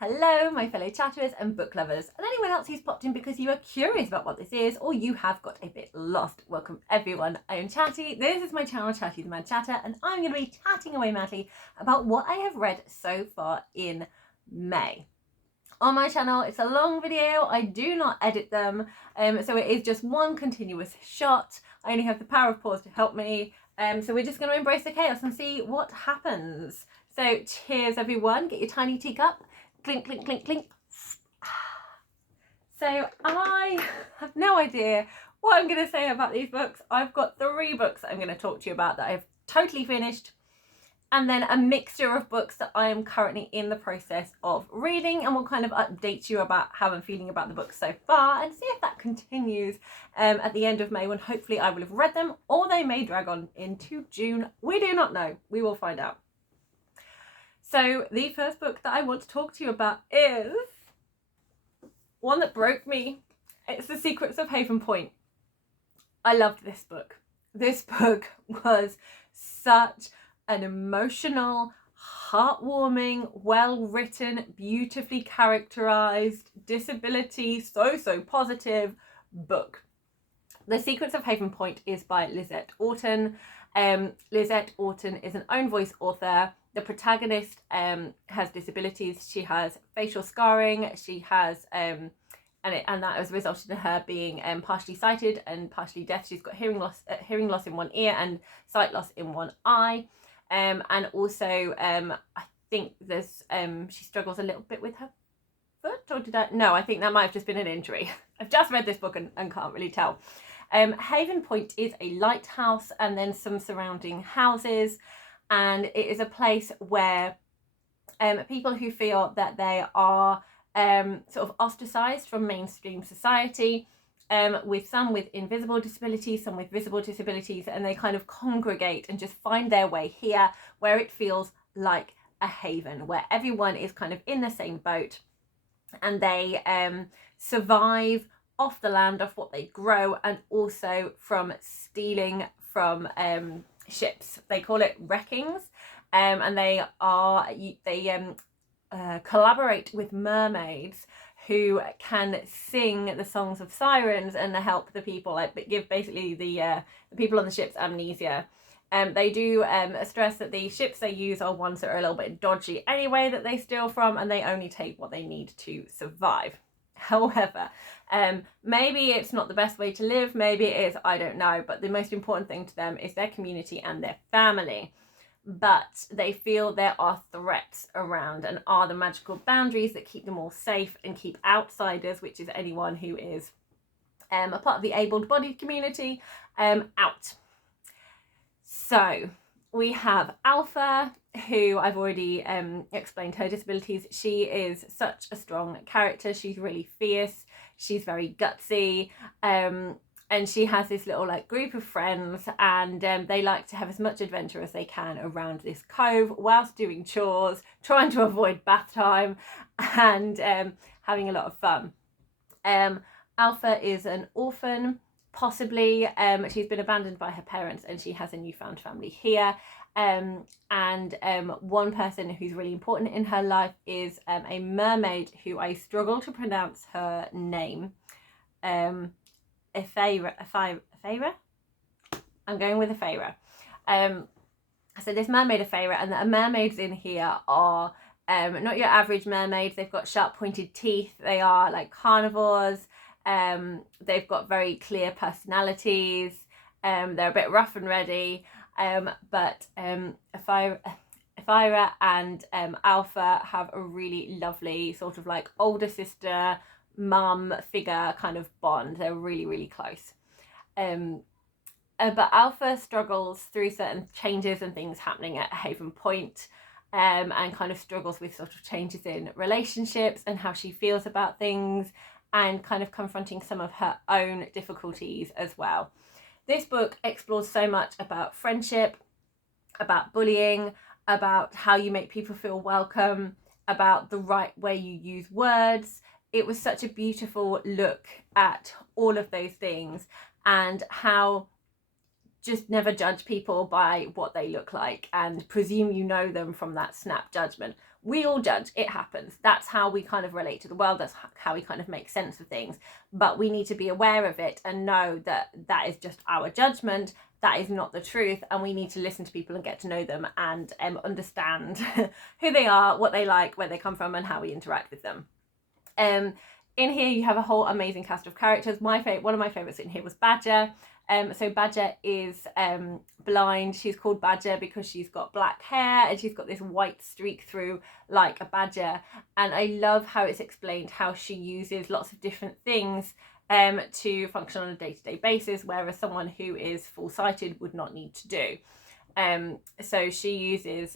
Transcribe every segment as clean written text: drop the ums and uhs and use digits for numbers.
Hello, my fellow chatterers and book lovers, and anyone else who's popped in because you are curious about what this is or you have got a bit lost. Welcome everyone, I am Chatty, this is my channel Chatty the Mad Chatter, and I'm going to be chatting away madly about what I have read so far in May. On my channel, it's a long video, I do not edit them, so it is just one continuous shot. I only have the power of pause to help me, so we're just going to embrace the chaos and see what happens. So cheers everyone, get your tiny teacup. Clink, clink, clink, clink. So I have no idea what I'm going to say about these books. I've got 3 books that I'm going to talk to you about that I've totally finished, and then a mixture of books that I am currently in the process of reading, and will kind of update you about how I'm feeling about the books so far and see if that continues at the end of May, when hopefully I will have read them, or they may drag on into June. We do not know. We will find out. So the first book that I want to talk to you about is one that broke me. It's The Secrets of Haven Point. I loved this book. This book was such an emotional, heartwarming, well-written, beautifully characterized, disability, so positive book. The Secrets of Haven Point is by Lisette Orton. Lisette Orton is an own voice author. The protagonist has disabilities. She has facial scarring. She has, and that has resulted in her being partially sighted and partially deaf. She's got hearing loss in one ear and sight loss in one eye. And also, I think there's she struggles a little bit with her foot, or did I? No, I think that might have just been an injury. I've just read this book and can't really tell. Haven Point is a lighthouse and then some surrounding houses, and it is a place where people who feel that they are sort of ostracized from mainstream society, with some with invisible disabilities, some with visible disabilities, and they kind of congregate and just find their way here, where it feels like a haven, where everyone is kind of in the same boat, and they survive off the land, off what they grow, and also from stealing from ships. They call it wreckings, and they collaborate with mermaids who can sing the songs of sirens and help the people, like give basically the people on the ships amnesia. They do stress that the ships they use are ones that are a little bit dodgy anyway, that they steal from, and they only take what they need to survive. However, maybe it's not the best way to live, maybe it is, I don't know, but the most important thing to them is their community and their family. But they feel there are threats around, and are the magical boundaries that keep them all safe and keep outsiders, which is anyone who is a part of the able-bodied community, out. So we have Alpha, who I've already explained her disabilities. She is such a strong character. She's really fierce. She's very gutsy. And she has this little group of friends, and they like to have as much adventure as they can around this cove whilst doing chores, trying to avoid bath time, and having a lot of fun. Alpha is an orphan, possibly. She's been abandoned by her parents, and she has a newfound family here. And one person who's really important in her life is a mermaid who I struggle to pronounce her name. Ephira. I'm going with Ephira. So this mermaid Ephira, and the mermaids in here are not your average mermaids. They've got sharp pointed teeth. They are like carnivores. They've got very clear personalities. They're a bit rough and ready. But Ephira and Alpha have a really lovely sort of older sister mum figure kind of bond. They're really close. But Alpha struggles through certain changes and things happening at Haven Point, and kind of struggles with sort of changes in relationships and how she feels about things, and kind of confronting some of her own difficulties as well. This book explores so much about friendship, about bullying, about how you make people feel welcome, about the right way you use words. It was such a beautiful look at all of those things, and how just never judge people by what they look like and presume you know them from that snap judgment. We all judge, it happens. That's how we kind of relate to the world, that's how we kind of make sense of things. But we need to be aware of it and know that that is just our judgment, that is not the truth, and we need to listen to people and get to know them and understand who they are, what they like, where they come from, and how we interact with them. In here you have a whole amazing cast of characters. One of my favourites in here was Badger. So Badger is blind. She's called Badger because she's got black hair and she's got this white streak through like a badger. And I love how it's explained how she uses lots of different things to function on a day-to-day basis, whereas someone who is full-sighted would not need to do. So she uses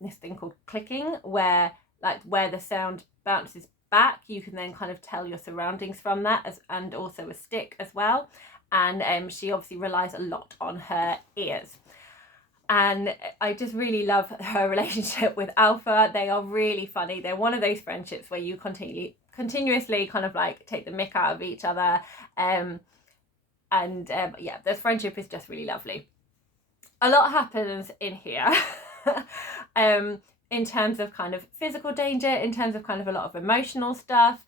this thing called clicking, where the sound bounces back, you can then kind of tell your surroundings from that, and also a stick as well. And she obviously relies a lot on her ears. And I just really love her relationship with Alpha. They are really funny. They're one of those friendships where you continuously kind of like take the mick out of each other. Yeah, the friendship is just really lovely. A lot happens in here. In terms of kind of physical danger, in terms of kind of a lot of emotional stuff,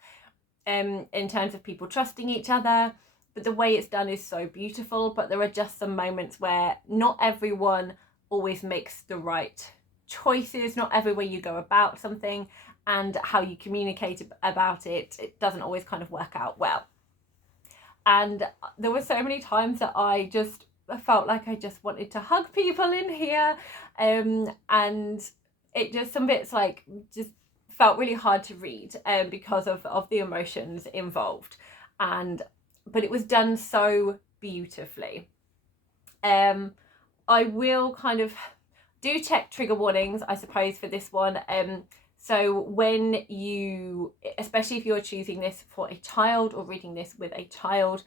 in terms of people trusting each other. But the way it's done is so beautiful. But there are just some moments where not everyone always makes the right choices. Not every way you go about something and how you communicate about it, it doesn't always kind of work out well. And there were so many times that I just felt like I just wanted to hug people in here. And it just, some bits like just felt really hard to read because of the emotions involved. But it was done so beautifully. I will kind of do check trigger warnings, I suppose, for this one. So when you, especially if you're choosing this for a child or reading this with a child,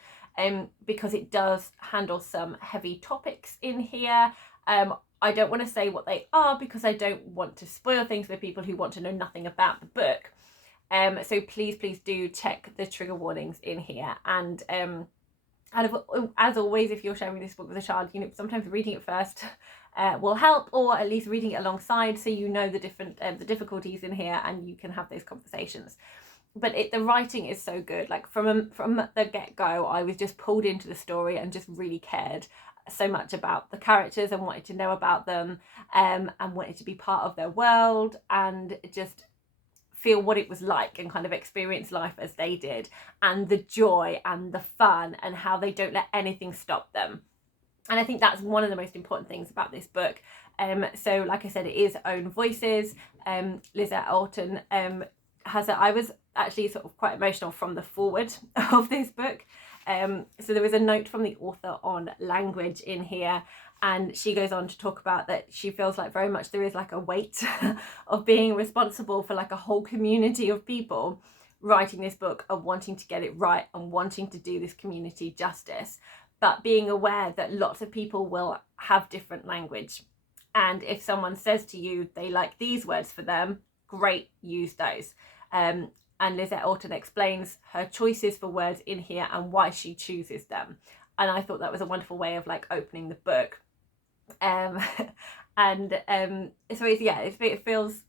because it does handle some heavy topics in here. I don't want to say what they are because I don't want to spoil things for people who want to know nothing about the book. So please do check the trigger warnings in here. And as always, if you're sharing this book with a child, you know, sometimes reading it first will help, or at least reading it alongside, so you know the difficulties in here and you can have those conversations. But the writing is so good. Like from the get-go, I was just pulled into the story and just really cared so much about the characters and wanted to know about them, and wanted to be part of their world and just feel what it was like and kind of experience life as they did, and the joy and the fun and how they don't let anything stop them. And I think that's one of the most important things about this book. So like I said, it is own voices. Lizette Orton has it. I was actually sort of quite emotional from the foreword of this book. So there was a note from the author on language in here, and she goes on to talk about that she feels like very much there is like a weight of being responsible for like a whole community of people writing this book and wanting to get it right and wanting to do this community justice, but being aware that lots of people will have different language. And if someone says to you they like these words for them, great, use those. And Lizette Orton explains her choices for words in here and why she chooses them. And I thought that was a wonderful way of like opening the book. So it feels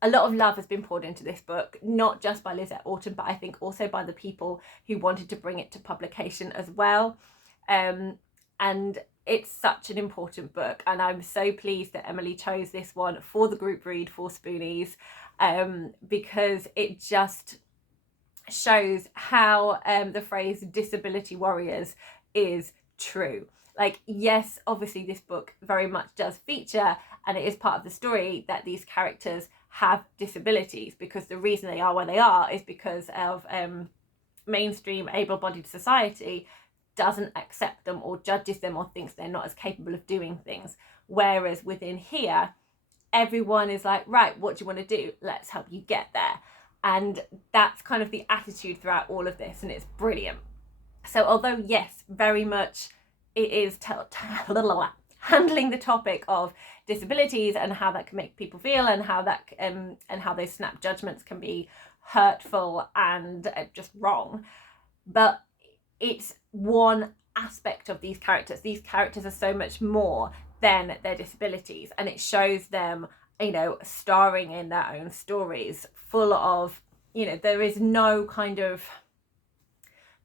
a lot of love has been poured into this book, not just by Lizette Orton, but I think also by the people who wanted to bring it to publication as well. And it's such an important book, and I'm so pleased that Emily chose this one for the group read for Spoonies, because it just shows how the phrase disability warriors is true. Like, yes, obviously this book very much does feature, and it is part of the story, that these characters have disabilities, because the reason they are where they are is because of mainstream able-bodied society doesn't accept them or judges them or thinks they're not as capable of doing things. Whereas within here, everyone is like, right, what do you want to do? Let's help you get there. And that's kind of the attitude throughout all of this, and it's brilliant. So although, yes, very much it is handling the topic of disabilities and how that can make people feel, and how that and how those snap judgments can be hurtful and just wrong, but it's one aspect of these characters. These characters are so much more than their disabilities, and it shows them you know, starring in their own stories, full of, you know, there is no kind of,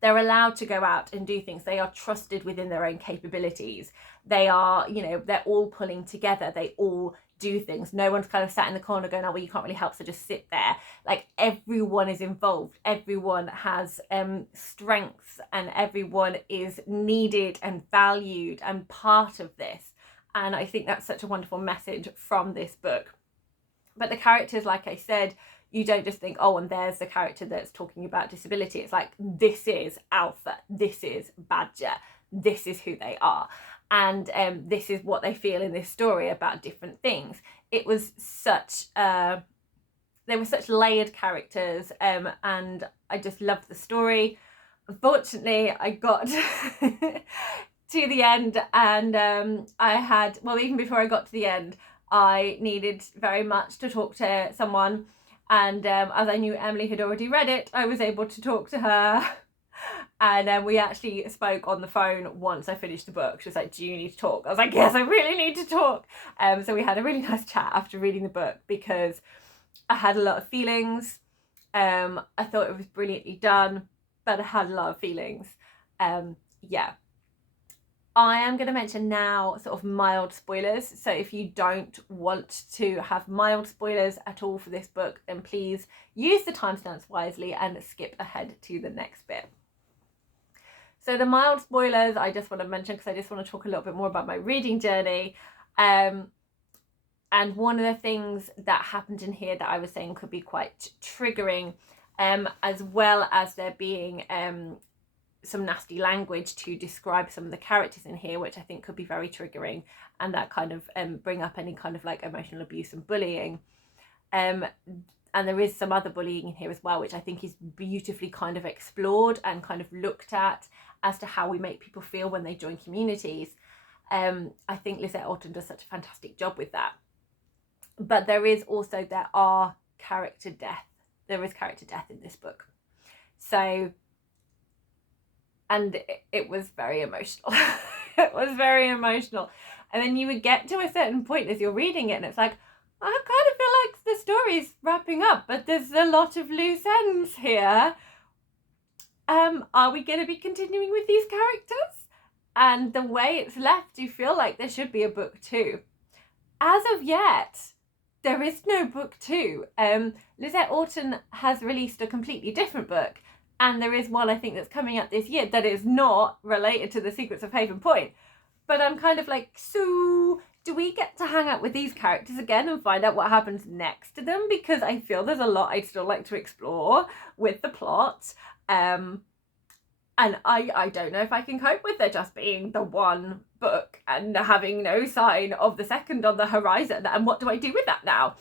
they're allowed to go out and do things. They are trusted within their own capabilities. They are, you know, they're all pulling together. They all do things. No one's kind of sat in the corner going, oh, well, you can't really help, so just sit there. Like, everyone is involved. Everyone has strengths, and everyone is needed and valued and part of this. And I think that's such a wonderful message from this book. But the characters, like I said, you don't just think, oh, and there's the character that's talking about disability. It's like, this is Alpha, this is Badger, this is who they are. And this is what they feel in this story about different things. It was such, they were such layered characters, and I just loved the story. Unfortunately, I got to the end, and I had, well, even before I got to the end, I needed very much to talk to someone. And as I knew Emily had already read it, I was able to talk to her. And we actually spoke on the phone once I finished the book. She was like, do you need to talk? I was like, yes, I really need to talk. So we had a really nice chat after reading the book, because I had a lot of feelings. I thought it was brilliantly done, but I had a lot of feelings. Yeah. I am going to mention now sort of mild spoilers. So if you don't want to have mild spoilers at all for this book, then please use the timestamps wisely and skip ahead to the next bit. So the mild spoilers I just want to mention, because I just want to talk a little bit more about my reading journey. And one of the things that happened in here that I was saying could be quite triggering, as well as there being some nasty language to describe some of the characters in here, which I think could be very triggering, and that kind of bring up any kind of like emotional abuse and bullying. And there is some other bullying in here as well, which I think is beautifully kind of explored and kind of looked at as to how we make people feel when they join communities. I think Lisette Orton does such a fantastic job with that. But there is character death. There is character death in this book. So, and it was very emotional. It was very emotional. And then you would get to a certain point as you're reading it, and it's like, I kind of feel like the story's wrapping up, but there's a lot of loose ends here. Are we going to be continuing with these characters? And the way it's left, you feel like there should be a book 2. As of yet, there is no book 2. Lisette Orton has released a completely different book, and there is one I think that's coming out this year that is not related to the Secrets of Haven Point. But I'm kind of like, so do we get to hang out with these characters again and find out what happens next to them? Because I feel there's a lot I'd still like to explore with the plot. And I don't know if I can cope with there just being the one book and having no sign of the second on the horizon. And what do I do with that now?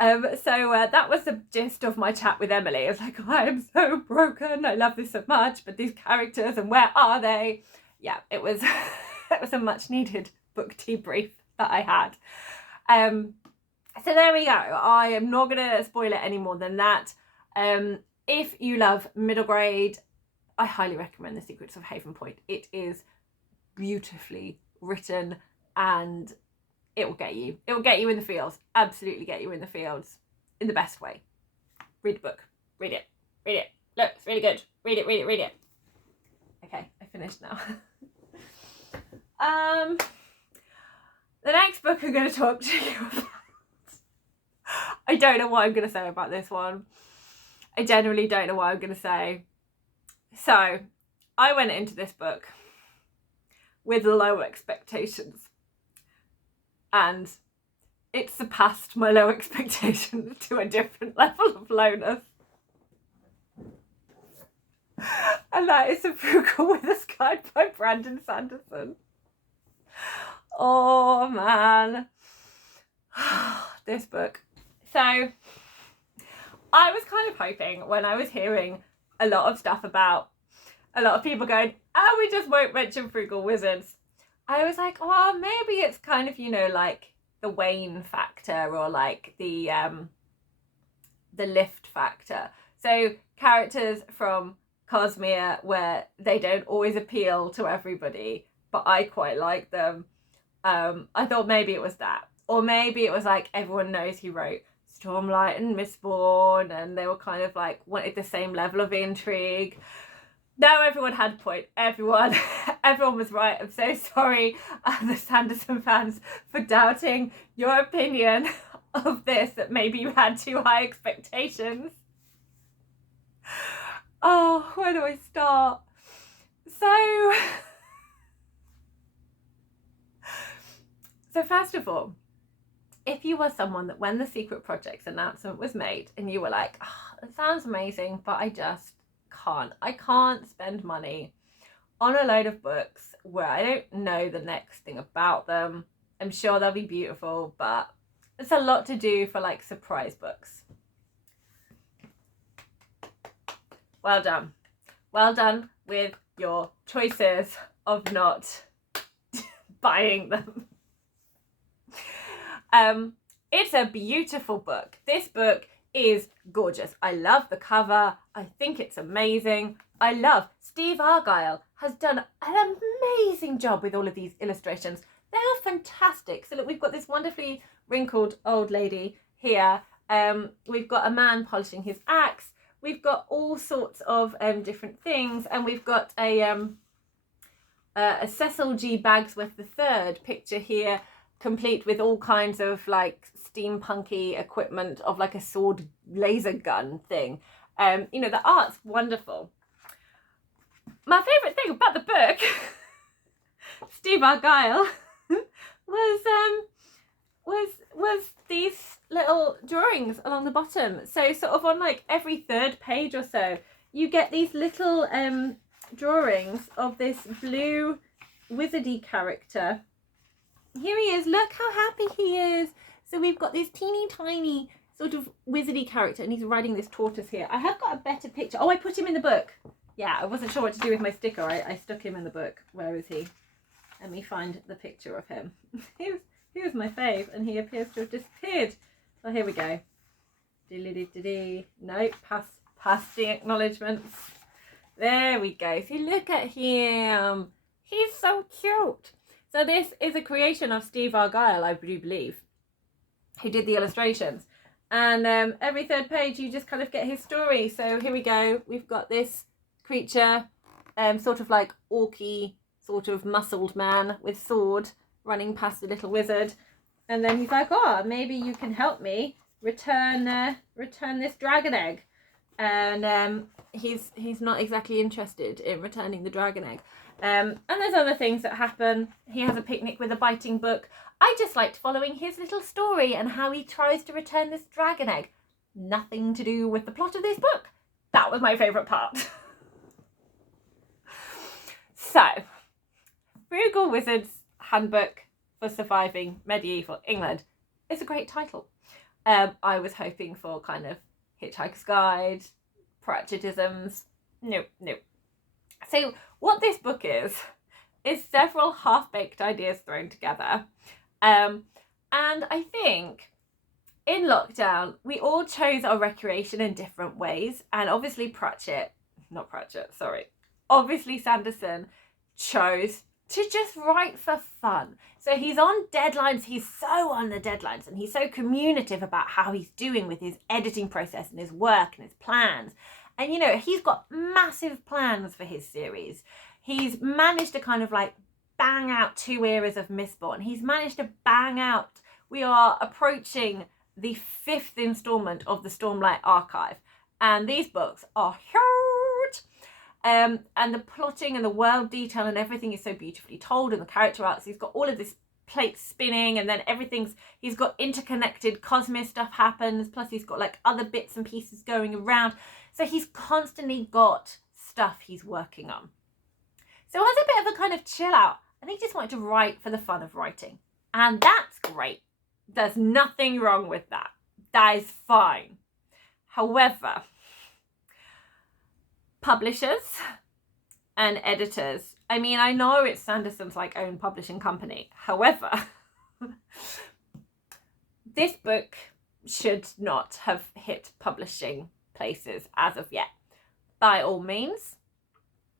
So that was the gist of my chat with Emily. I was like, oh, I am so broken. I love this so much, but these characters, and where are they? Yeah, it was it was a much needed book debrief that I had. So there we go. I am not going to spoil it any more than that. If you love middle grade, I highly recommend The Secrets of Haven Point. It is beautifully written, and it will get you. It will get you in the fields. Absolutely get you in the fields in the best way. Read the book. Read it. Read it. Look, it's really good. Read it, read it, read it. Okay, I finished now. The next book I'm going to talk to you about. I don't know what I'm going to say about this one. I genuinely don't know what I'm going to say. So, I went into this book with low expectations, and it surpassed my low expectations to a different level of lowness. And that is The Frugal with a Guide by Brandon Sanderson. Oh man, this book. So I was kind of hoping, when I was hearing a lot of stuff about a lot of people going, oh, we just won't mention Frugal Wizards, I was like, oh, maybe it's kind of, you know, like the Wayne factor, or like the lift factor. So characters from Cosmere where they don't always appeal to everybody, but I quite like them. I thought maybe it was that. Or maybe it was like everyone knows he wrote Stormlight and Mistborn, and they were kind of like wanted the same level of intrigue. No, everyone had a point. Everyone was right. I'm so sorry, the Sanderson fans, for doubting your opinion of this, that maybe you had too high expectations. Oh, where do I start? So first of all, if you were someone that when the Secret Projects announcement was made and you were like, oh, it sounds amazing, but I just can't. I can't spend money on a load of books where I don't know the next thing about them. I'm sure they'll be beautiful, but it's a lot to do for like surprise books. Well done. Well done with your choices of not buying them. It's a beautiful book. This book is gorgeous. I love the cover. I think it's amazing. I love Steve Argyle has done an amazing job with all of these illustrations. They are fantastic. So look, we've got this wonderfully wrinkled old lady here. We've got a man polishing his axe. We've got all sorts of different things, and we've got a Cecil G. Bagsworth III picture here, complete with all kinds of like steampunky equipment of like a sword laser gun thing. You know, the art's wonderful. My favourite thing about the book, Steve Argyle, was these little drawings along the bottom. So sort of on like every third page or so, you get these little drawings of this blue wizardy character. Here he is, look how happy he is. So we've got this teeny tiny sort of wizardy character, and he's riding this tortoise here. I have got a better picture. Oh, I put him in the book. Yeah, I wasn't sure what to do with my sticker. I stuck him in the book. Where is he? Let me find the picture of him. He was my fave, and he appears to have disappeared. Oh, here we go. Nope, past the acknowledgements. There we go. See, look at him. He's so cute. So this is a creation of Steve Argyle, I do believe, who did the illustrations. And every third page you just kind of get his story. So here we go. We've got this creature, sort of like orky, sort of muscled man with sword running past a little wizard. And then he's like, oh, maybe you can help me return this dragon egg. And he's not exactly interested in returning the dragon egg. And there's other things that happen. He has a picnic with a biting book. I just liked following his little story and how he tries to return this dragon egg. Nothing to do with the plot of this book. That was my favourite part. So, Frugal Wizard's Handbook for Surviving Medieval England is a great title. I was hoping for kind of Hitchhiker's Guide, Pratchettisms. Nope. So what this book is several half-baked ideas thrown together. And I think in lockdown, we all chose our recreation in different ways. And obviously obviously Sanderson chose to just write for fun. So he's on deadlines. He's so on the deadlines, and he's so communicative about how he's doing with his editing process and his work and his plans. And, you know, he's got massive plans for his series. He's managed to kind of like bang out 2 eras of Mistborn. He's managed to bang out, we are approaching the 5th installment of the Stormlight archive. And these books are huge. And the plotting and the world detail and everything is so beautifully told, and the character arcs. He's got all of this plate spinning, and then he's got interconnected cosmic stuff happens, plus he's got like other bits and pieces going around. So he's constantly got stuff he's working on. So as a bit of a kind of chill out, I think he just wanted to write for the fun of writing. And that's great. There's nothing wrong with that. That is fine. However, publishers and editors, I mean, I know it's Sanderson's like own publishing company. However, this book should not have hit publishing places as of yet. By all means,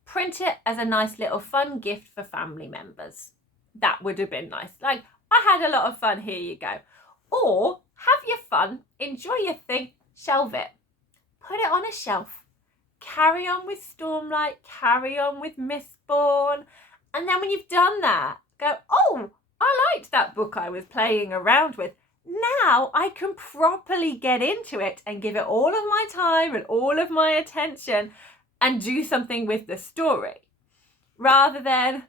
print it as a nice little fun gift for family members. That would have been nice. Like, I had a lot of fun, here you go. Or have your fun, enjoy your thing, shelve it. Put it on a shelf. Carry on with Stormlight, carry on with Mistborn. And then when you've done that, go, oh, I liked that book I was playing around with. Now I can properly get into it and give it all of my time and all of my attention and do something with the story. Rather than,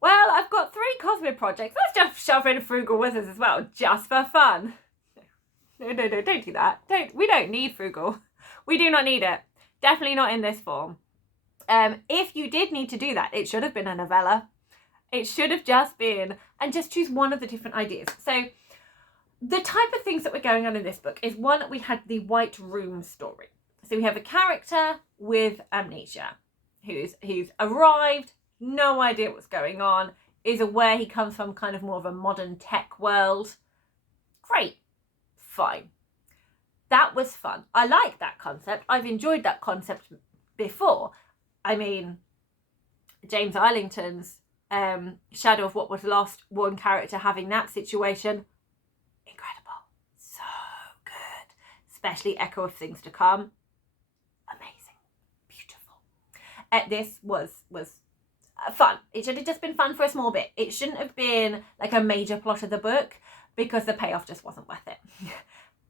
well, I've got 3 Cosmere projects. Let's just shove in Frugal with us as well, just for fun. No, don't do that. We don't need Frugal. We do not need it. Definitely not in this form. If you did need to do that, it should have been a novella. It should have just been, and just choose one of the different ideas. So the type of things that were going on in this book is, one, we had the White Room story. So we have a character with amnesia who's arrived, no idea what's going on, is aware he comes from kind of more of a modern tech world. Great, fine. That was fun. I like that concept. I've enjoyed that concept before. I mean, James Islington's Shadow of What Was Lost, one character having that situation, incredible, so good. Especially Echo of Things to Come, amazing, beautiful. This was fun. It should have just been fun for a small bit. It shouldn't have been like a major plot of the book, because the payoff just wasn't worth it.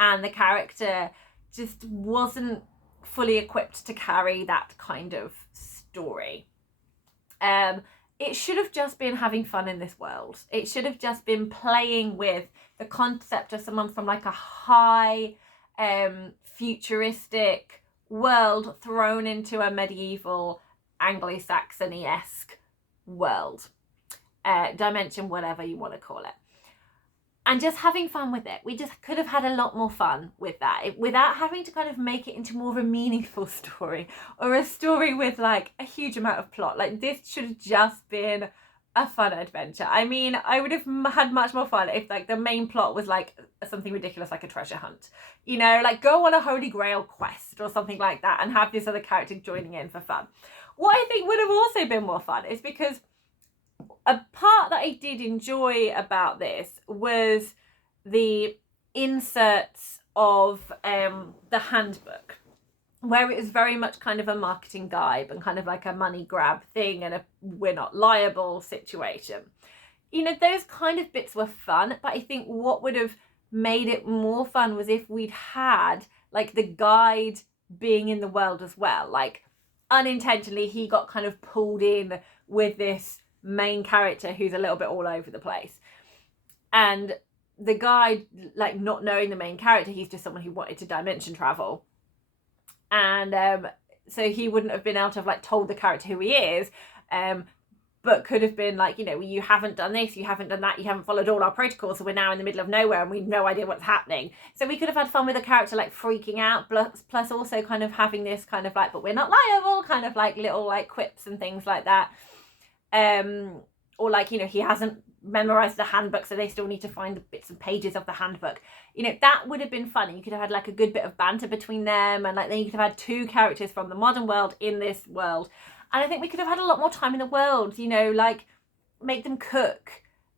And the character just wasn't fully equipped to carry that kind of story. It should have just been having fun in this world. It should have just been playing with the concept of someone from like a high futuristic world thrown into a medieval Anglo-Saxon-esque world, dimension, whatever you want to call it. And just having fun with it. We just could have had a lot more fun with that, without having to kind of make it into more of a meaningful story, or a story with like a huge amount of plot. Like, this should have just been a fun adventure. I mean, I would have had much more fun if like the main plot was like something ridiculous, like a treasure hunt, you know, like go on a Holy Grail quest or something like that, and have this other character joining in for fun. What I think would have also been more fun is, because a part that I did enjoy about this was the inserts of the handbook, where it was very much kind of a marketing guide and kind of like a money grab thing and a we're not liable situation. You know, those kind of bits were fun, but I think what would have made it more fun was if we'd had like the guide being in the world as well. Like, unintentionally, he got kind of pulled in with this main character who's a little bit all over the place, and the guy, like, not knowing the main character, he's just someone who wanted to dimension travel, and so he wouldn't have been able to have like told the character who he is, but could have been like, you know, you haven't done this, you haven't done that, you haven't followed all our protocols, so we're now in the middle of nowhere and we've no idea what's happening. So we could have had fun with the character like freaking out, plus also kind of having this kind of like, but we're not liable, kind of like little like quips and things like that. Or like, you know, he hasn't memorized the handbook, so they still need to find the bits and pages of the handbook. You know, that would have been fun. You could have had like a good bit of banter between them, and like then you could have had 2 characters from the modern world in this world. And I think we could have had a lot more time in the world, you know, like make them cook,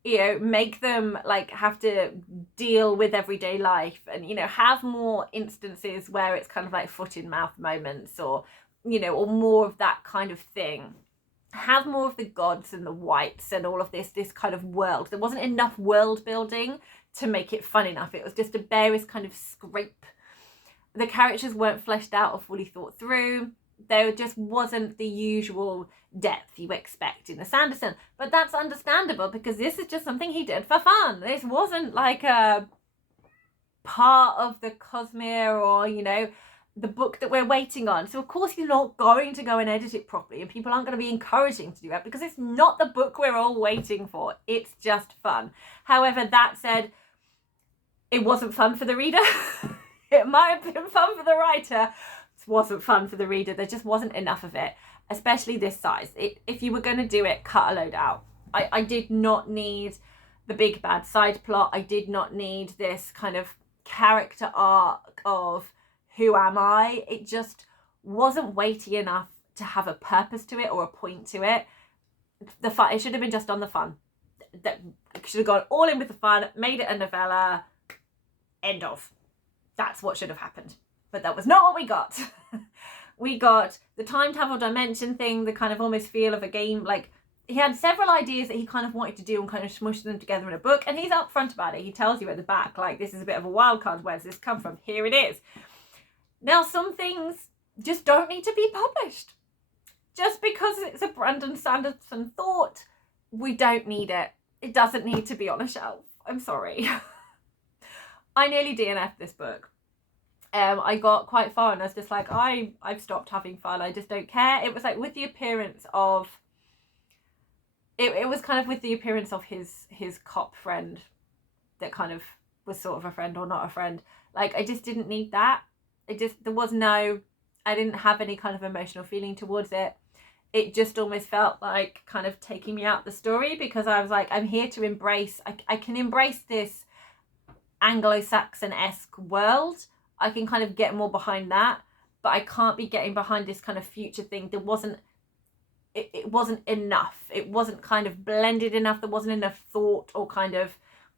you know, make them like have to deal with everyday life, and, you know, have more instances where it's kind of like foot in mouth moments, or, you know, or more of that kind of thing. Have more of the gods and the whites and all of this kind of world. There wasn't enough world building to make it fun enough. It was just a barest kind of scrape. The characters weren't fleshed out or fully thought through. There just wasn't the usual depth you expect in a Sanderson. But that's understandable, because this is just something he did for fun. This wasn't like a part of the Cosmere or, you know, the book that we're waiting on. So of course you're not going to go and edit it properly, and people aren't going to be encouraging to do that, because it's not the book we're all waiting for. It's just fun. However, that said, it wasn't fun for the reader. It might have been fun for the writer. It wasn't fun for the reader. There just wasn't enough of it, especially this size. If you were going to do it, cut a load out. I did not need the big bad side plot. I did not need this kind of character arc of who am I? It just wasn't weighty enough to have a purpose to it or a point to it. The fun, it should have been just on the fun. that should have gone all in with the fun, made it a novella, end of. That's what should have happened. But that was not what we got. We got the time travel dimension thing, the kind of almost feel of a game. Like, he had several ideas that he kind of wanted to do and kind of smushed them together in a book. And he's upfront about it. He tells you at the back, like, this is a bit of a wild card. Where does this come from? Here it is. Now, some things just don't need to be published. Just because it's a Brandon Sanderson thought, we don't need it. It doesn't need to be on a shelf. I'm sorry. I nearly DNF'd this book. I got quite far and I was just like, I've stopped having fun. I just don't care. It was like with the appearance of, it was kind of with the appearance of his cop friend that kind of was sort of a friend or not a friend. Like, I just didn't need that. I didn't have any kind of emotional feeling towards it. It just almost felt like kind of taking me out the story, because I was like, I'm here to embrace, I can embrace this Anglo-Saxon-esque world. I can kind of get more behind that, but I can't be getting behind this kind of future thing. It wasn't enough. It wasn't kind of blended enough. There wasn't enough thought or kind of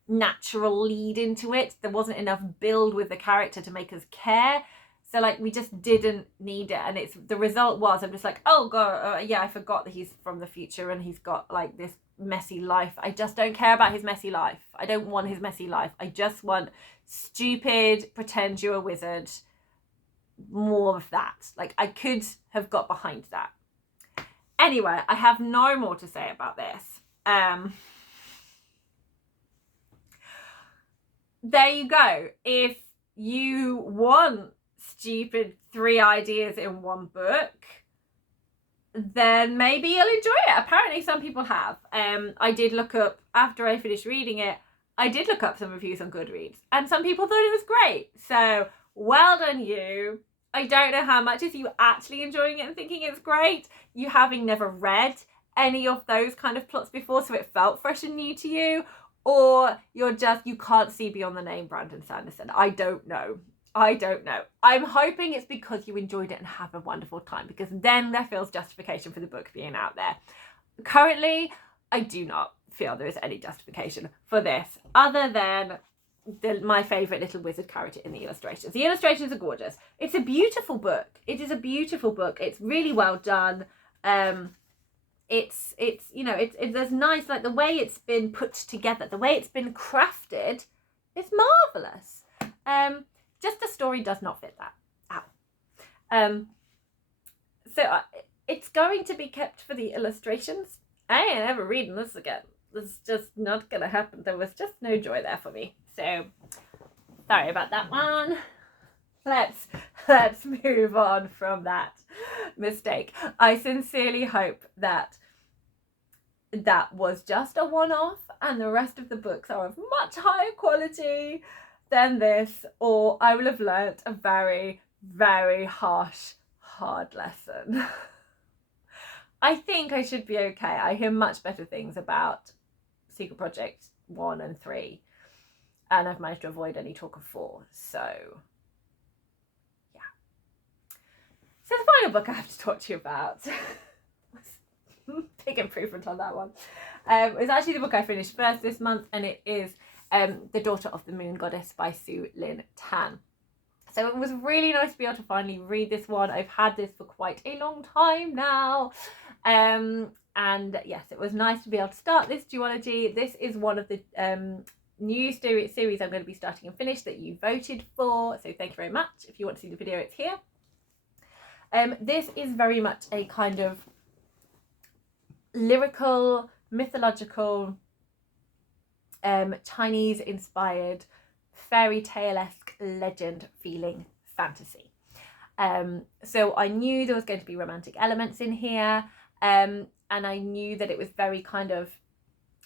natural lead into it. There wasn't enough build with the character to make us care. So like, we just didn't need it. And the result was, I'm just like, oh god, yeah, I forgot that he's from the future and he's got like this messy life. I just don't care about his messy life. I don't want his messy life. I just want stupid, pretend you're a wizard. More of that. Like, I could have got behind that. Anyway, I have no more to say about this. There you go. If you want stupid 3 ideas in one book, then maybe you'll enjoy it. Apparently some people have. I did look up, after I finished reading it, I did look up some reviews on Goodreads, and some people thought it was great. So well done you. I don't know how much is you actually enjoying it and thinking it's great, you having never read any of those kind of plots before, so it felt fresh and new to you, or you can't see beyond the name Brandon Sanderson. I don't know. I'm hoping it's because you enjoyed it and have a wonderful time, because then there feels justification for the book being out there. Currently, I do not feel there is any justification for this, other than my favourite little wizard character in the illustrations. The illustrations are gorgeous. It's a beautiful book. It is a beautiful book. It's really well done. It's there's nice, like, the way it's been put together, the way it's been crafted, it's marvellous. Just the story does not fit that. So it's going to be kept for the illustrations. I ain't ever reading this again. It's just not gonna happen. There was just no joy there for me. So sorry about that one. Let's move on from that mistake. I sincerely hope that was just a one-off and the rest of the books are of much higher quality than this, or I will have learnt a very, very harsh, hard lesson. I think I should be okay. I hear much better things about Secret Project 1 and 3, and I've managed to avoid any talk of 4, so yeah. So the final book I have to talk to you about, big improvement on that one, it's actually the book I finished first this month, and it is The Daughter of the Moon Goddess by Su Lin Tan. So it was really nice to be able to finally read this one. I've had this for quite a long time now. And yes, it was nice to be able to start this duology. This is one of the new series I'm going to be starting and finish that you voted for. So thank you very much. If you want to see the video, it's here. This is very much a kind of lyrical, mythological, Chinese inspired, fairy tale-esque legend feeling fantasy. So I knew there was going to be romantic elements in here, and I knew that it was very kind of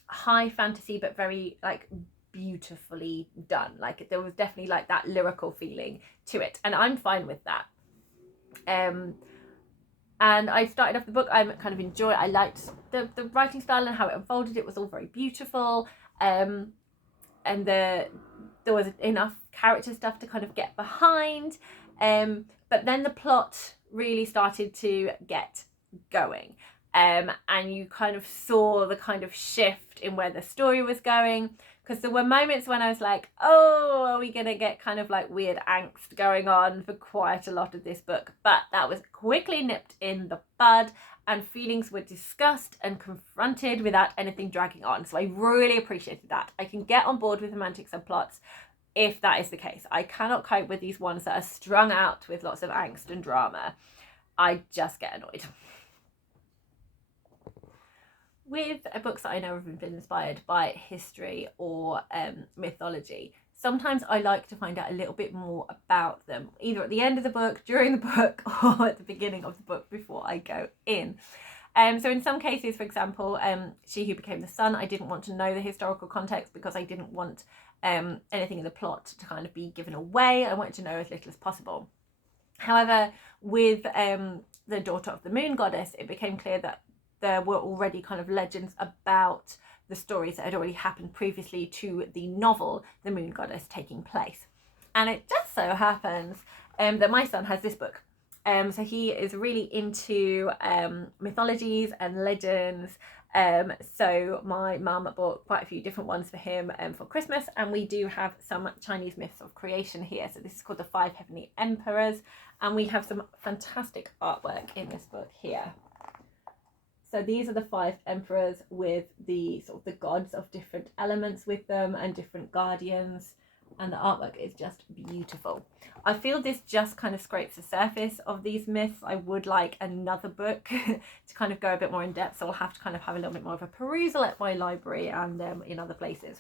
high fantasy, but very like beautifully done. Like there was definitely like that lyrical feeling to it, and I'm fine with that. And I started off the book, I liked the writing style and how it unfolded. It was all very beautiful, and there was enough character stuff to kind of get behind, but then the plot really started to get going, and you kind of saw the kind of shift in where the story was going, because there were moments when I was like, oh, are we gonna get kind of like weird angst going on for quite a lot of this book? But that was quickly nipped in the bud, and feelings were discussed and confronted without anything dragging on. So I really appreciated that. I can get on board with romantic subplots if that is the case. I cannot cope with these ones that are strung out with lots of angst and drama. I just get annoyed. With books that I know have been inspired by history or mythology, sometimes I like to find out a little bit more about them, either at the end of the book, during the book, or at the beginning of the book before I go in. So in some cases, for example, She Who Became the Sun, I didn't want to know the historical context because I didn't want anything in the plot to kind of be given away. I wanted to know as little as possible. However, with The Daughter of the Moon Goddess, it became clear that there were already kind of legends about the stories that had already happened previously to the novel The Moon Goddess taking place. And it just so happens that my son has this book. So he is really into mythologies and legends. So my mum bought quite a few different ones for him for Christmas, and we do have some Chinese myths of creation here. So this is called the 5 Heavenly Emperors, and we have some fantastic artwork in this book here. So these are the 5 emperors with the sort of the gods of different elements with them and different guardians, and the artwork is just beautiful. I feel this just kind of scrapes the surface of these myths. I would like another book to kind of go a bit more in depth, so I'll have to kind of have a little bit more of a perusal at my library and in other places.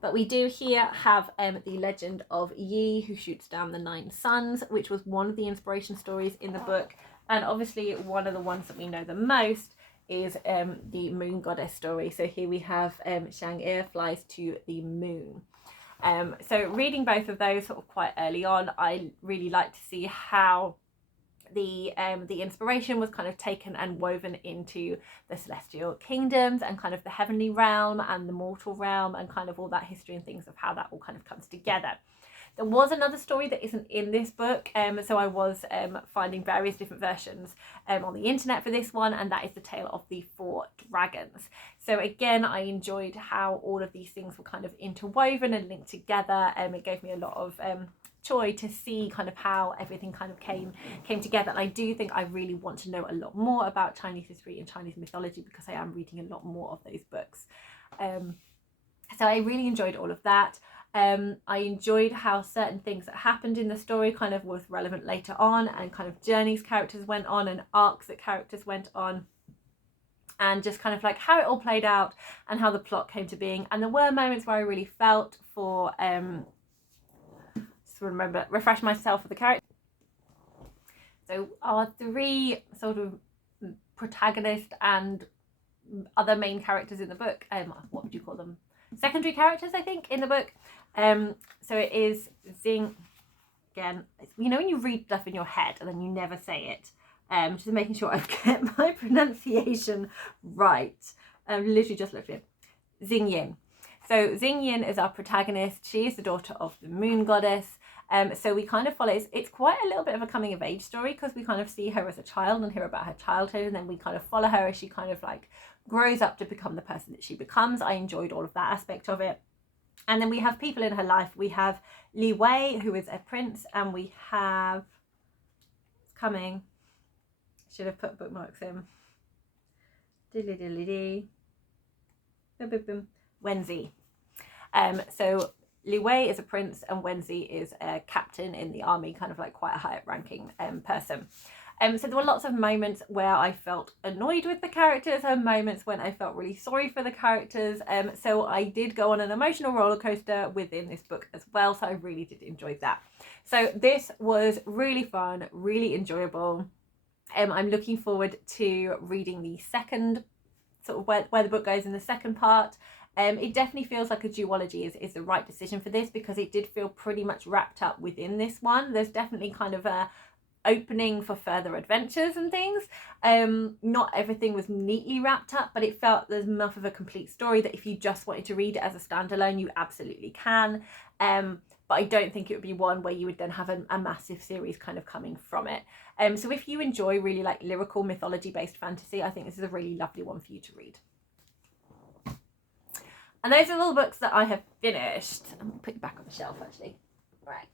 But we do here have the legend of Yi, who shoots down the 9 suns, which was one of the inspiration stories in the book. And obviously one of the ones that we know the most is the moon goddess story. So here we have Shang-Ir flies to the moon. So reading both of those sort of quite early on, I really like to see how the inspiration was kind of taken and woven into the celestial kingdoms and kind of the heavenly realm and the mortal realm and kind of all that history and things of how that all kind of comes together. There was another story that isn't in this book, so I was finding various different versions on the internet for this one, and that is the tale of the 4 dragons. So again, I enjoyed how all of these things were kind of interwoven and linked together. It gave me a lot of joy to see kind of how everything kind of came together. And I do think I really want to know a lot more about Chinese history and Chinese mythology, because I am reading a lot more of those books. So I really enjoyed all of that. I enjoyed how certain things that happened in the story kind of was relevant later on, and kind of journeys characters went on and arcs that characters went on, and just kind of like how it all played out and how the plot came to being. And there were moments where I really felt for just refresh myself with the character. So our 3 sort of protagonist and other main characters in the book, what would you call them? Secondary characters, I think, in the book. So it is Xing. Again, you know when you read stuff in your head and then you never say it. Just making sure I get my pronunciation right. Literally just looked at it. Xing Yin. So Xing Yin is our protagonist. She is the daughter of the moon goddess. So we kind of follow, it's quite a little bit of a coming of age story, because we kind of see her as a child and hear about her childhood, and then we kind of follow her as she kind of like grows up to become the person that she becomes. I enjoyed all of that aspect of it. And then we have people in her life. We have Li Wei, who is a prince, and we have, it's coming, should have put bookmarks in, Wenzi. So Li Wei is a prince and Wenzi is a captain in the army, kind of like quite a high ranking person. So there were lots of moments where I felt annoyed with the characters and moments when I felt really sorry for the characters. So I did go on an emotional roller coaster within this book as well. So I really did enjoy that. So this was really fun, really enjoyable. I'm looking forward to reading the second, sort of where the book goes in the second part. It definitely feels like a duology is the right decision for this, because it did feel pretty much wrapped up within this one. There's definitely kind of a opening for further adventures and things. Not everything was neatly wrapped up, but it felt there's enough of a complete story that if you just wanted to read it as a standalone, you absolutely can. but I don't think it would be one where you would then have a massive series kind of coming from it. So if you enjoy really like lyrical mythology based fantasy, I think this is a really lovely one for you to read. And those are all the books that I have finished. I'm going to put you back on the shelf actually. Right.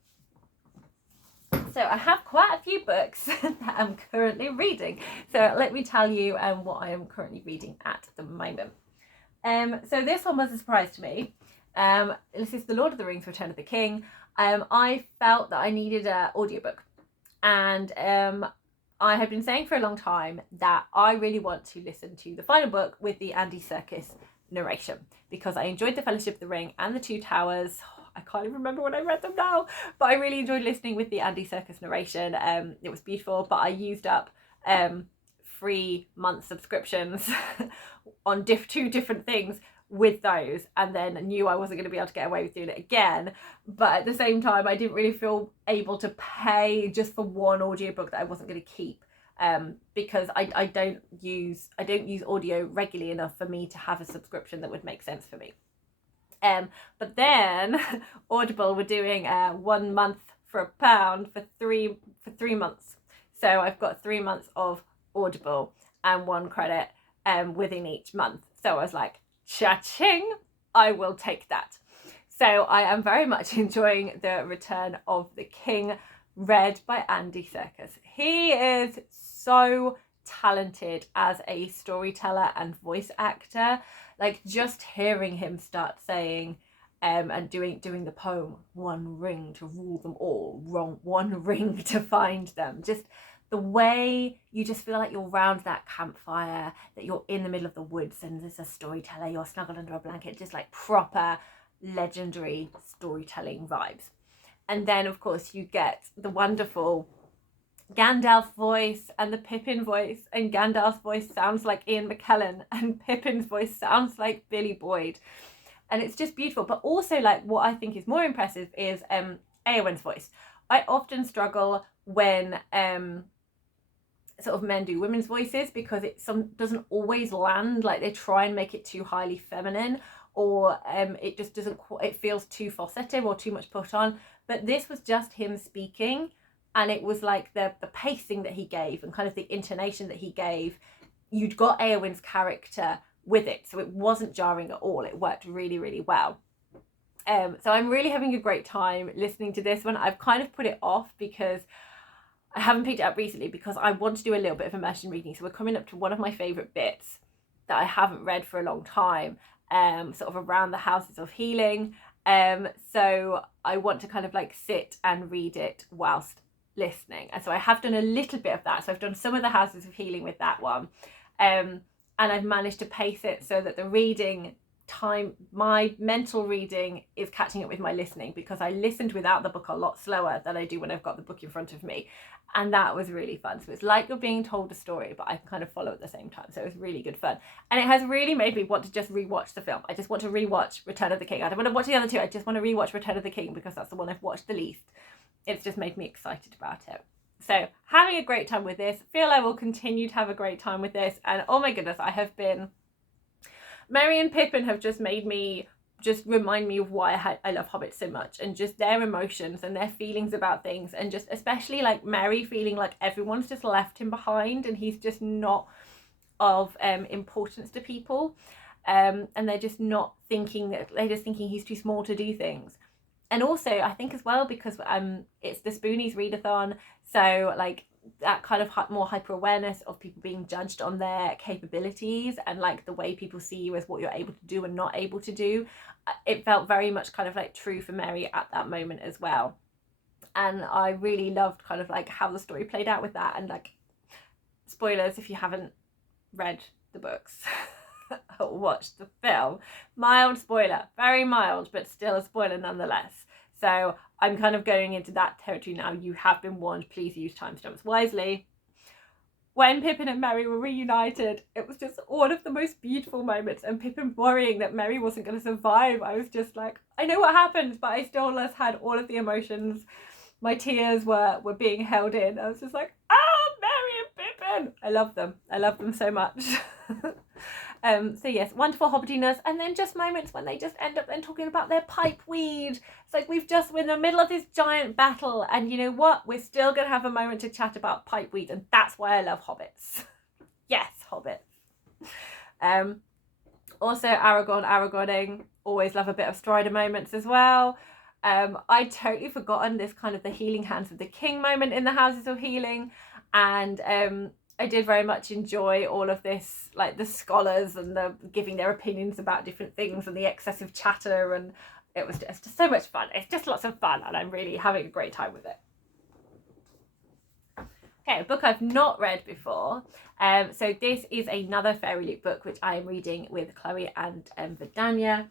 So I have quite a few books that I'm currently reading. So let me tell you what I am currently reading at the moment. So this one was a surprise to me. This is The Lord of the Rings, Return of the King. I felt that I needed an audiobook. And I had been saying for a long time that I really want to listen to the final book with the Andy Serkis narration, because I enjoyed The Fellowship of the Ring and The Two Towers. I can't even remember when I read them now, but I really enjoyed listening with the Andy Serkis narration. It was beautiful, but I used up 3-month subscriptions on two different things with those, and then knew I wasn't going to be able to get away with doing it again. But at the same time, I didn't really feel able to pay just for one audiobook that I wasn't going to keep, because I don't use audio regularly enough for me to have a subscription that would make sense for me. But then Audible were doing 1 month for £1 for three months. So I've got 3 months of Audible and 1 credit within each month. So I was like, cha-ching, I will take that. So I am very much enjoying The Return of the King, read by Andy Serkis. He is so talented as a storyteller and voice actor. Like, just hearing him start saying and doing the poem, one ring to rule them all, wrong, one ring to find them. Just the way you just feel like you're round that campfire, that you're in the middle of the woods and there's a storyteller, you're snuggled under a blanket, just like proper legendary storytelling vibes. And then of course you get the wonderful Gandalf voice and the Pippin voice, and Gandalf's voice sounds like Ian McKellen and Pippin's voice sounds like Billy Boyd, and it's just beautiful. But also, like, what I think is more impressive is Eowyn's voice. I often struggle when sort of men do women's voices, because it doesn't always land. Like, they try and make it too highly feminine, or it just doesn't, it feels too falsetto or too much put on. But this was just him speaking, and it was like the pacing that he gave and kind of the intonation that he gave. You'd got Eowyn's character with it, so it wasn't jarring at all. It worked really, really well. So I'm really having a great time listening to this one. I've kind of put it off because I haven't picked it up recently, because I want to do a little bit of immersion reading. So we're coming up to one of my favourite bits that I haven't read for a long time, sort of around the Houses of Healing. So I want to kind of like sit and read it whilst listening, and so I have done a little bit of that. So I've done some of the Houses of Healing with that one, and I've managed to pace it so that the reading time, my mental reading, is catching up with my listening, because I listened without the book a lot slower than I do when I've got the book in front of me, and that was really fun. So it's like you're being told a story, but I can kind of follow at the same time. So it was really good fun, and it has really made me want to just rewatch the film. I just want to rewatch Return of the King. I don't want to watch the other two. I just want to rewatch Return of the King, because that's the one I've watched the least. It's just made me excited about it. So having a great time with this. Feel I will continue to have a great time with this. And oh my goodness, Merry and Pippin have just remind me of why I love Hobbits so much, and just their emotions and their feelings about things, and just especially like Merry feeling like everyone's just left him behind and he's just not of importance to people, and they're just not thinking that, they're just thinking he's too small to do things. And also I think as well, because it's the Spoonies readathon, so like that kind of more hyper awareness of people being judged on their capabilities, and like the way people see you as what you're able to do and not able to do. It felt very much kind of like true for Merry at that moment as well. And I really loved kind of like how the story played out with that. And like, spoilers if you haven't read the books or watched the film, mild spoiler, very mild, but still a spoiler nonetheless. So I'm kind of going into that territory now. You have been warned, please use timestamps wisely. When Pippin and Merry were reunited, it was just one of the most beautiful moments, and Pippin worrying that Merry wasn't going to survive. I was just like, I know what happened, but I still just had all of the emotions. My tears were being held in. I was just like, Merry and Pippin! I love them so much. So yes, wonderful hobbityness, and then just moments when they just end up then talking about their pipe weed. It's like we're in the middle of this giant battle, and you know what? We're still gonna have a moment to chat about pipe weed, and that's why I love hobbits. Yes, hobbits. Also Aragoning. Always love a bit of Strider moments as well. I'd totally forgotten this kind of the healing hands of the king moment in the Houses of Healing, and I did very much enjoy all of this, like the scholars and the giving their opinions about different things and the excessive chatter, and it's just so much fun. It's just lots of fun, and I'm really having a great time with it. Okay, a book I've not read before. So this is another Fairy Loot book which I am reading with Chloe and Vidania.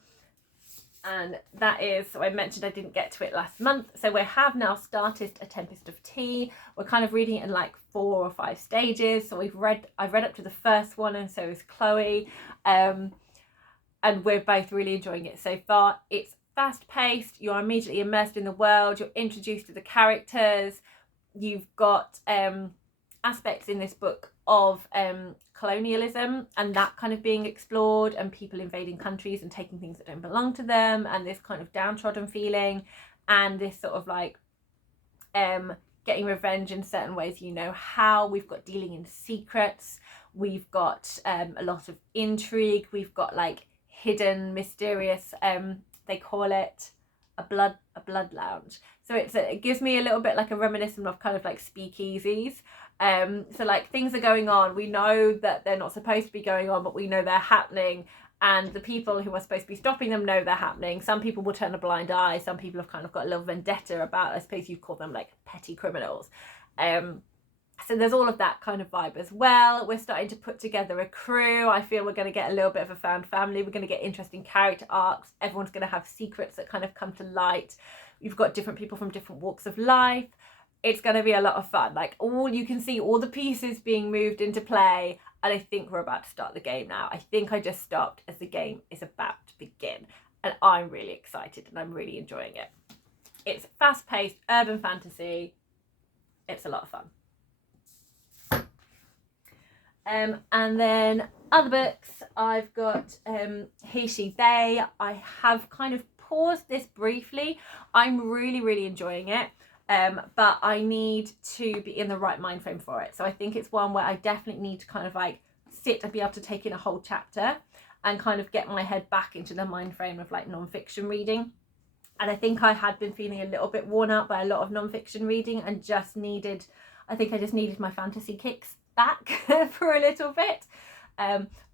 And that is, so I mentioned I didn't get to it last month, so we have now started A Tempest of Tea. We're kind of reading it in like 4 or 5 stages. So I've read up to the first one, and so is Chloe, and we're both really enjoying it so far. It's fast paced, you're immediately immersed in the world, you're introduced to the characters, you've got aspects in this book of colonialism and that kind of being explored, and people invading countries and taking things that don't belong to them, and this kind of downtrodden feeling, and this sort of like getting revenge in certain ways, you know how. We've got dealing in secrets, we've got a lot of intrigue, we've got like hidden mysterious they call it a blood lounge. So it gives me a little bit like a reminiscent of kind of like speakeasies. So like things are going on, we know that they're not supposed to be going on, but we know they're happening, and the people who are supposed to be stopping them know they're happening. Some people will turn a blind eye, some people have kind of got a little vendetta about, I suppose you call them like petty criminals. So there's all of that kind of vibe as well. We're starting to put together a crew. I feel we're going to get a little bit of a found family. We're going to get interesting character arcs. Everyone's going to have secrets that kind of come to light. We've got different people from different walks of life. It's going to be a lot of fun. Like you can see all the pieces being moved into play, and I think we're about to start the game now. I think I just stopped as the game is about to begin, and I'm really excited and I'm really enjoying it. It's fast-paced urban fantasy. It's a lot of fun. And then other books, I've got He, She, They. I have kind of paused this briefly. I'm really enjoying it, but I need to be in the right mind frame for it. So I think it's one where I definitely need to kind of like sit and be able to take in a whole chapter and kind of get my head back into the mind frame of like non-fiction reading. And I think I had been feeling a little bit worn out by a lot of non-fiction reading, and I think I just needed my fantasy kicks back for a little bit.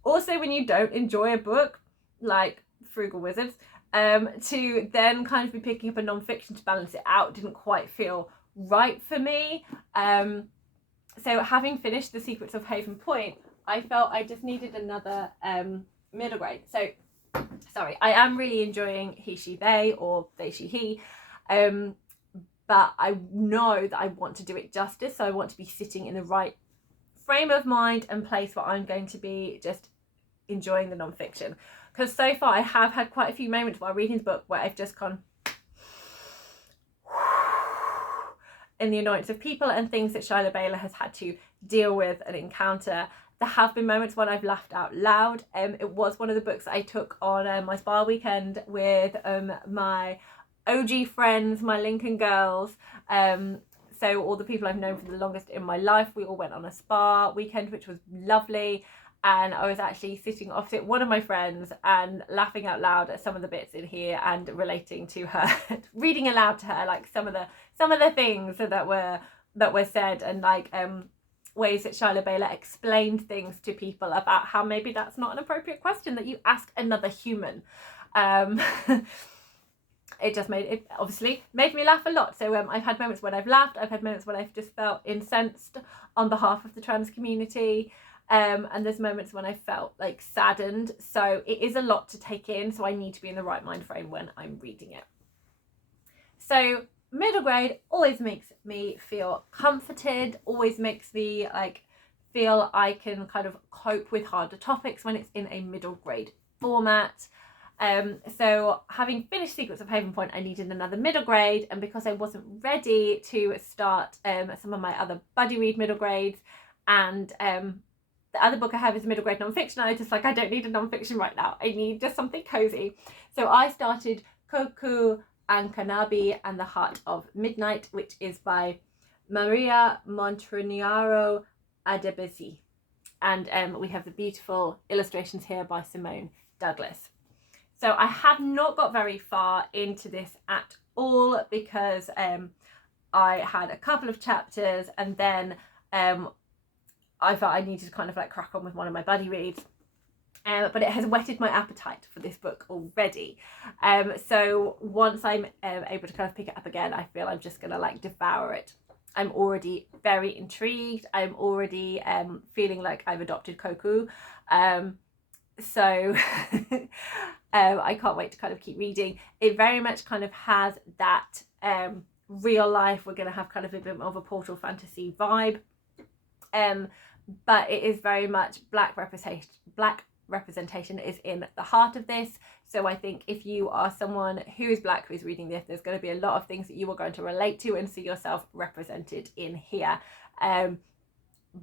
Also, when you don't enjoy a book like Frugal Wizards, to then kind of be picking up a non-fiction to balance it out didn't quite feel right for me. So having finished The Secrets of Haven Point, I felt I just needed another middle grade. So sorry, I am really enjoying He, She, They, or They, She, He, but I know that I want to do it justice. So I want to be sitting in the right frame of mind and place where I'm going to be just enjoying the non-fiction. Because so far I have had quite a few moments while reading the book where I've just gone in the annoyance of people and things that Shyla Baylor has had to deal with and encounter. There have been moments when I've laughed out loud. It was one of the books I took on my spa weekend with my OG friends, my Lincoln girls. So all the people I've known for the longest in my life, we all went on a spa weekend, which was lovely. And I was actually sitting opposite one of my friends and laughing out loud at some of the bits in here and relating to her, reading aloud to her, like some of the things that were said, and like ways that Shyla Baylor explained things to people about how maybe that's not an appropriate question that you ask another human. It just obviously made me laugh a lot. So I've had moments when I've laughed, I've had moments when I've just felt incensed on behalf of the trans community, and there's moments when I felt like saddened. So it is a lot to take in, so I need to be in the right mind frame when I'm reading it. So middle grade always makes me feel comforted, always makes me like feel I can kind of cope with harder topics when it's in a middle grade format. So having finished Secrets of Haven Point, I needed another middle grade, and because I wasn't ready to start some of my other buddy read middle grades, and The other book I have is middle grade non-fiction. I was just like, I don't need a non-fiction right now. I need just something cozy. So I started Kòkú Àkànbí and the Heart of Midnight, which is by Maria Montroniaro Adebisi. And we have the beautiful illustrations here by Simone Douglas. So I have not got very far into this at all because I had a couple of chapters and then I felt I needed to kind of like crack on with one of my buddy reads. But it has whetted my appetite for this book already. So once I'm able to kind of pick it up again, I feel I'm just gonna like devour it. I'm already very intrigued. I'm already feeling like I've adopted Kòkú. So I can't wait to kind of keep reading. It very much kind of has that real life, we're gonna have kind of a bit more of a portal fantasy vibe. But it is very much black representation is in the heart of this. So I think if you are someone who is black who's reading this, there's going to be a lot of things that you are going to relate to and see yourself represented in here.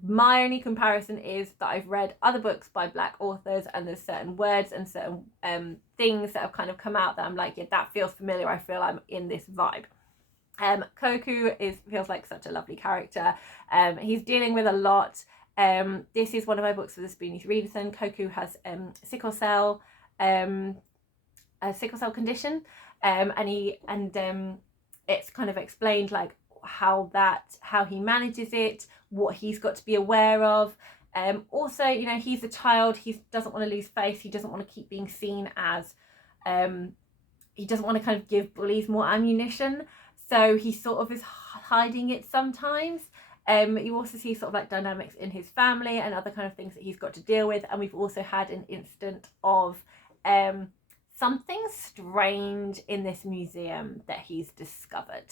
My only comparison is that I've read other books by black authors and there's certain words and certain things that have kind of come out that I'm like, yeah, that feels familiar. I feel I'm in this vibe. Kòkú feels like such a lovely character. He's dealing with a lot. This is one of my books for the Spoonies Readathon. Kòkú has sickle cell condition, and it's kind of explained like how he manages it, what he's got to be aware of. Also, you know, he's a child. He doesn't want to lose face. He doesn't want to keep being seen as he doesn't want to kind of give bullies more ammunition. So he sort of is hiding it sometimes. You also see sort of like dynamics in his family and other kind of things that he's got to deal with. And we've also had an incident of something strange in this museum that he's discovered.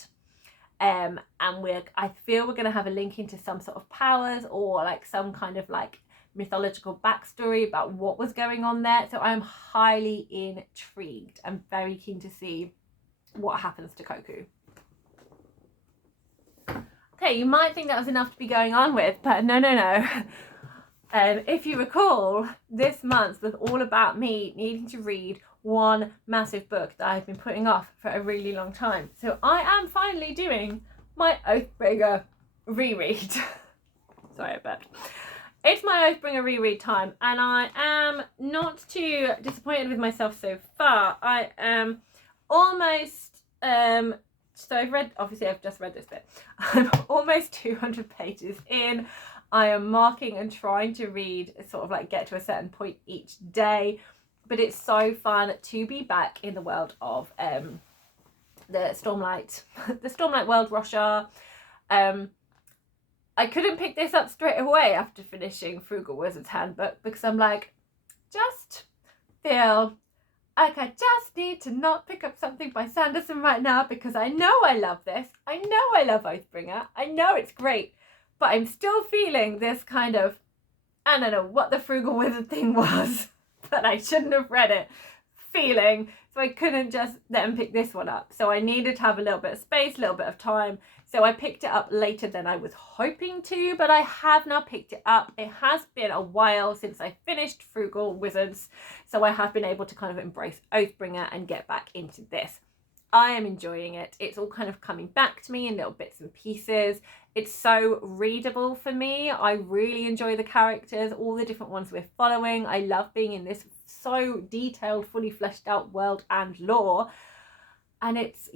And I feel we're going to have a link into some sort of powers or like some kind of like mythological backstory about what was going on there. So I'm highly intrigued. I'm very keen to see what happens to Kòkú. Okay, you might think that was enough to be going on with, but no. If you recall, this month was all about me needing to read one massive book that I've been putting off for a really long time. So I am finally doing my Oathbringer reread. Sorry, I burped. It's my Oathbringer reread time, and I am not too disappointed with myself so far. I am almost so I've just read this bit. I'm almost 200 pages in. I am marking and trying to read, sort of like get to a certain point each day. But it's so fun to be back in the world of the Stormlight, the Stormlight world, Russia. I couldn't pick this up straight away after finishing Frugal Wizard's Handbook because I'm like, just feel like I just need to not pick up something by Sanderson right now because I know I love this. I know I love Oathbringer. I know it's great. But I'm still feeling this kind of, I don't know what the Frugal Wizard thing was, but I shouldn't have read it feeling. So I couldn't just then pick this one up. So I needed to have a little bit of space, a little bit of time. So I picked it up later than I was hoping to, but I have now picked it up. It has been a while since I finished Frugal Wizards, so I have been able to kind of embrace Oathbringer and get back into this. I am enjoying it. It's all kind of coming back to me in little bits and pieces. It's so readable for me. I really enjoy the characters, all the different ones we're following. I love being in this so detailed, fully fleshed out world and lore. And it's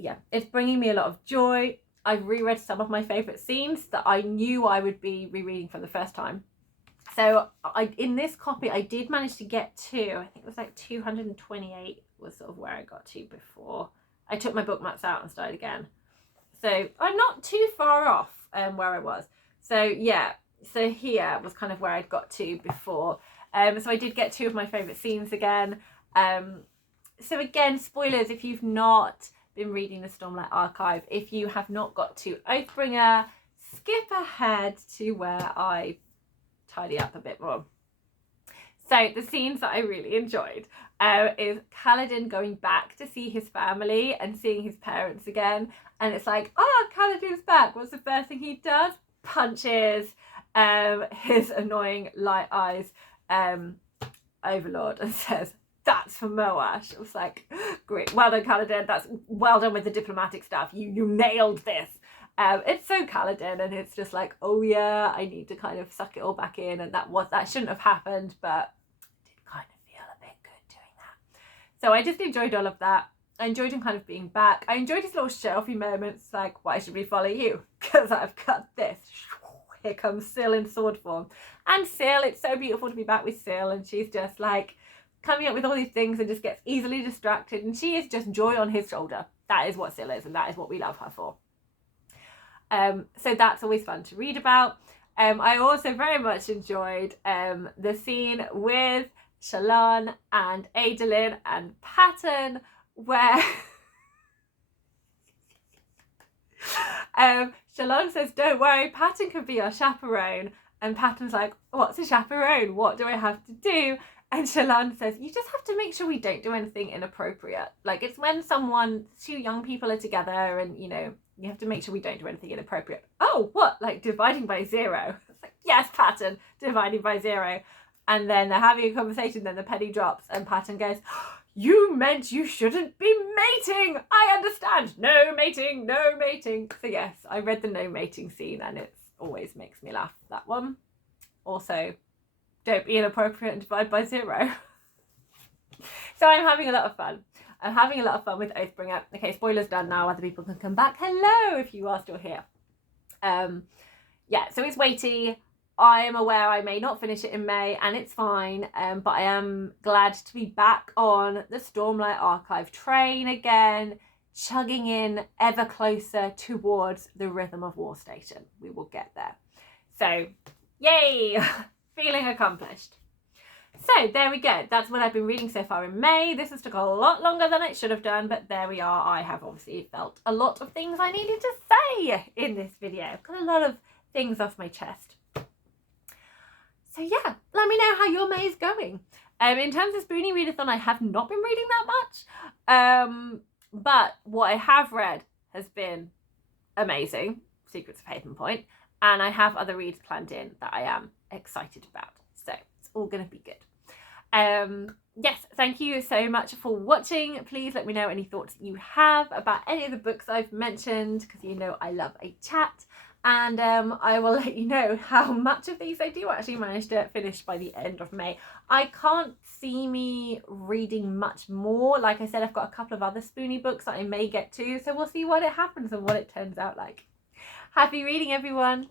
bringing me a lot of joy. I've reread some of my favourite scenes that I knew I would be rereading for the first time. So in this copy, I did manage to get to, I think it was like 228 was sort of where I got to before I took my bookmarks out and started again. So I'm not too far off where I was. So yeah, so here was kind of where I'd got to before. So I did get two of my favourite scenes again. So again, spoilers if you've not been reading the Stormlight archive. If you have not got to Oathbringer, skip ahead to where I tidy up a bit more. So the scenes that I really enjoyed is Kaladin going back to see his family and seeing his parents again. And it's like, oh, Kaladin's back. What's the first thing he does? Punches his annoying light eyes overlord, and says, "That's for Moash." It was like, great, well done, Kaladin. That's well done with the diplomatic stuff. You nailed this. It's so Kaladin, and it's just like, oh yeah, I need to kind of suck it all back in, and that shouldn't have happened, but it did kind of feel a bit good doing that. So I just enjoyed all of that. I enjoyed him kind of being back. I enjoyed his little shelfie moments, like, why should we follow you? Because I've got this. Here comes Syl in sword form. And Syl, it's so beautiful to be back with Syl, and she's just like coming up with all these things and just gets easily distracted, and she is just joy on his shoulder. That is what Syl is, and that is what we love her for. So that's always fun to read about. I also very much enjoyed the scene with Shallan and Adolin and Patton, where Shallan says, "Don't worry, Patton can be our chaperone." And Patton's like, "What's a chaperone? What do I have to do?" And Shallan says, "You just have to make sure we don't do anything inappropriate. Like, it's when two young people are together, and, you know, you have to make sure we don't do anything inappropriate." "Oh, what? Like dividing by 0? It's like, "Yes, Patton, dividing by 0. And then they're having a conversation, then the penny drops, and Patton goes, "You meant you shouldn't be mating. I understand. No mating, no mating." So yes, I read the no mating scene, and it always makes me laugh, that one. Also, don't be inappropriate and divide by 0. So I'm having a lot of fun. I'm having a lot of fun with Oathbringer. Okay, spoilers done now. Other people can come back. Hello, if you are still here. Yeah, so it's weighty. I am aware I may not finish it in May, and it's fine, but I am glad to be back on the Stormlight Archive train again, chugging in ever closer towards the rhythm of War Station. We will get there. So, yay! Feeling accomplished. So there we go. That's what I've been reading so far in May. This has took a lot longer than it should have done, but there we are. I have obviously felt a lot of things I needed to say in this video. I've got a lot of things off my chest. So yeah, let me know how your May is going. In terms of Spoonie Readathon, I have not been reading that much, but what I have read has been amazing. Secrets of Haven Point, and I have other reads planned in that I am excited about. So it's all going to be good. Yes, thank you so much for watching. Please let me know any thoughts you have about any of the books I've mentioned, because you know I love a chat. And I will let you know how much of these I do actually manage to finish by the end of May. I can't see me reading much more. Like I said, I've got a couple of other Spoonie books that I may get to, so we'll see what it happens and what it turns out like. Happy reading, everyone!